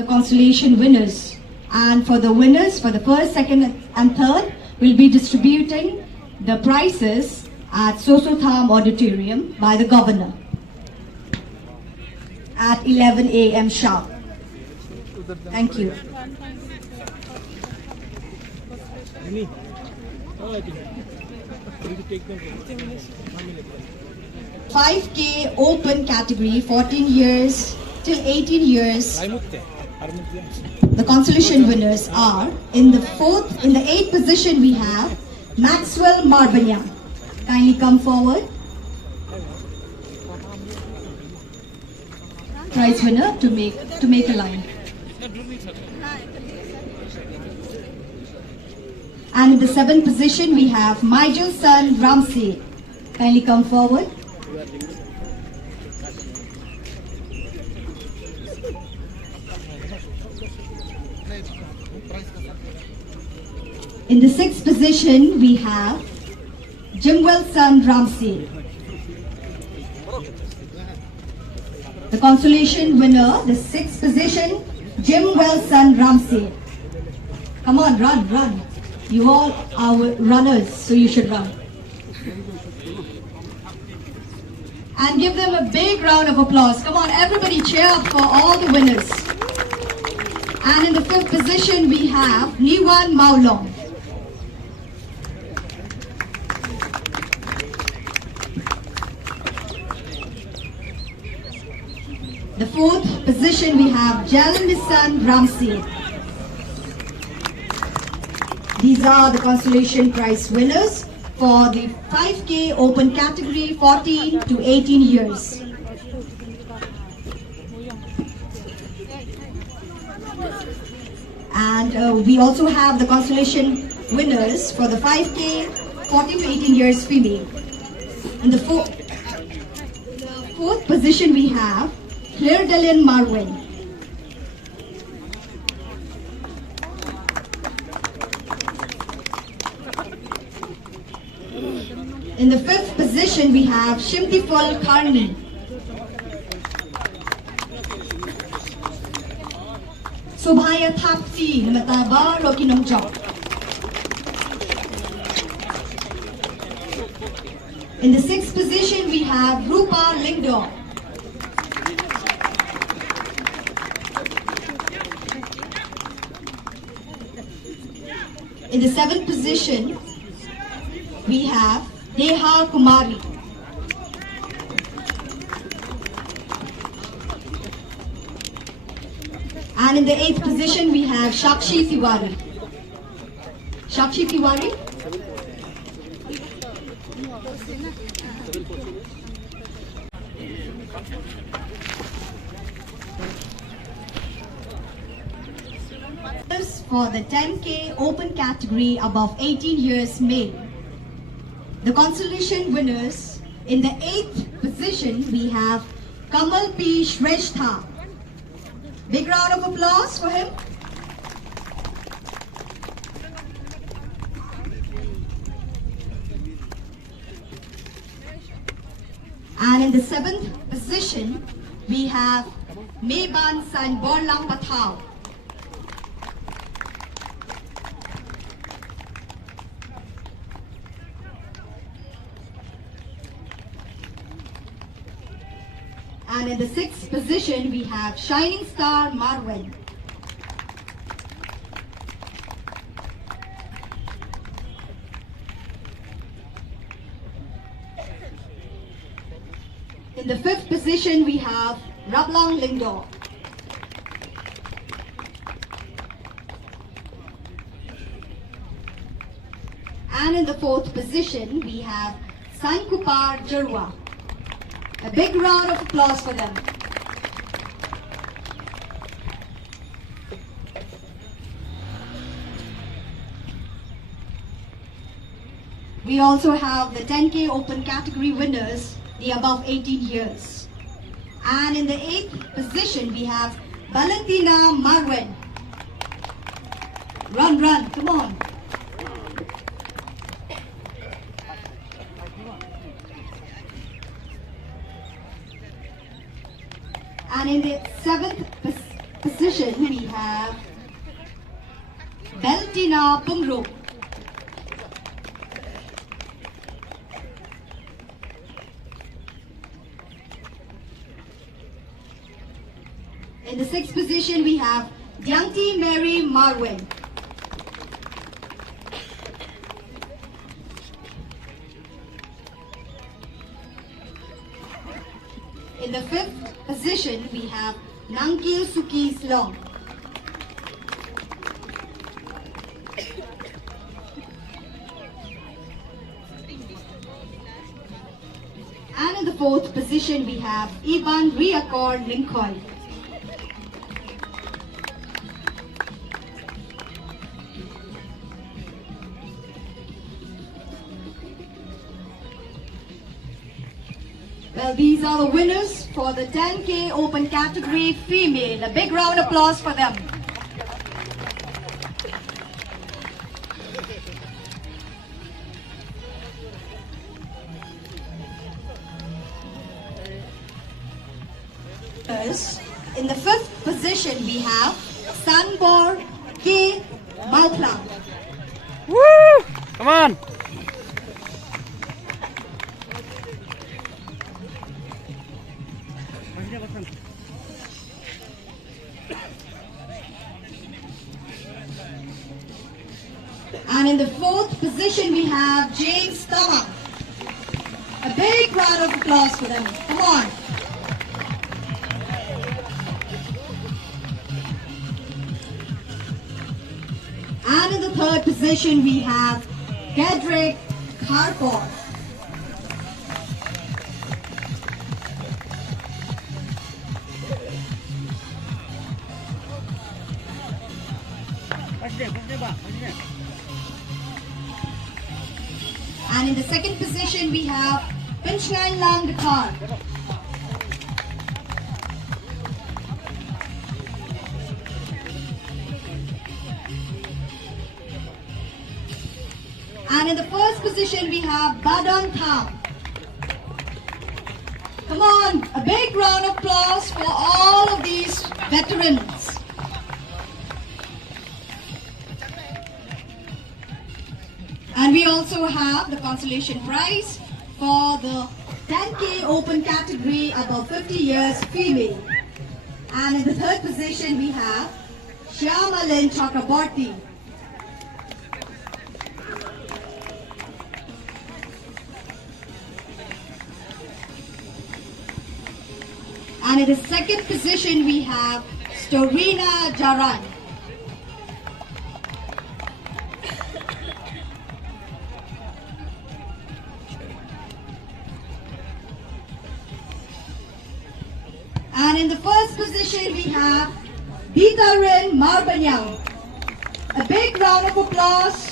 the consolation winners. And for the winners, for the first, second and third, we'll be distributing the prizes at THAM Auditorium by the Governor at 11 a.m. sharp. Thank you. $5K open category, 14 years till 18 years. The consolation winners are in the 8th position we have Maxwell MARBANIANG. Kindly come forward. Prize winner to make a line. And in the 7th position we have MYGELSON RAMSIEJ. Kindly come forward. In the 6th position we have JINGSAM RAMSIEJ. The consolation winner, the 6th position, JINGSAM RAMSIEJ. Come on, run. You all are runners, so you should run. And give them a big round of applause. Come on, everybody cheer up for all the winners. And in the 5th position we have NIWAN MAWLONG. The 4th position we have JELMISON RAMSIEJ. These are the consolation prize winners for the 5K open category 14 to 18 years. And we also have the consolation winners for the 5K 14 to 18 years female. In the 4th position we have MARWEIN. In the 5th position we have SHIMTIFUL KHARNGI. Subhaya Thapti Namataba Roki Nongjop. In the 6th position we have RUPA LYNGDOH. In the 7th position we have Neha Kumari. And in the 8th position we have Shakshi Tiwari. Shakshi Tiwari. For the 10K open category above 18 years male. The consolation winners in the 8th position we have Kamal P. Shrestha. Big round of applause for him. And in the 7th position we have Meban San Borlang Patao. And in the 6th position we have SHAININGSTAR MARWEIN. In the 5th position we have RAPLANG LYNGDOH. And in the 4th position we have SAINKUPAR JYRWA. A big round of applause for them. We also have the 10K open category winners, the above 18 years. And in the 8th position we have BELTINA MARWEIN. Run, come on. And in the 7th position position we have BELTINA PYNGROPE. In the 6th position we have DIANGTIMERY MARWEIN. In the 5th position we have NANGKIEWSUKI SLONG. And in the 4th position we have IBANRIAKOR LYNGKHOI. Well, these are the winners for the 10K open category female. A big round of applause for them. In the 5th position we have KSANBOR K MAWLONG. Woo! Come on! And in the 4th position we have JINGSAM. A big round of applause for them. Come on. And in the 3rd position we have KHARNGI. And in the 2nd position we have LYNGDOH. And in the 1st position we have Badon THAM. Come on, a big round of applause for all of these veterans. And we also have the consolation prize for the 10K open category above 50 years female. And in the 3rd position we have Chakraborty. And in the 2nd position we have Storina Jaran. And in the 1st position we have MARBANIANG. A big round of applause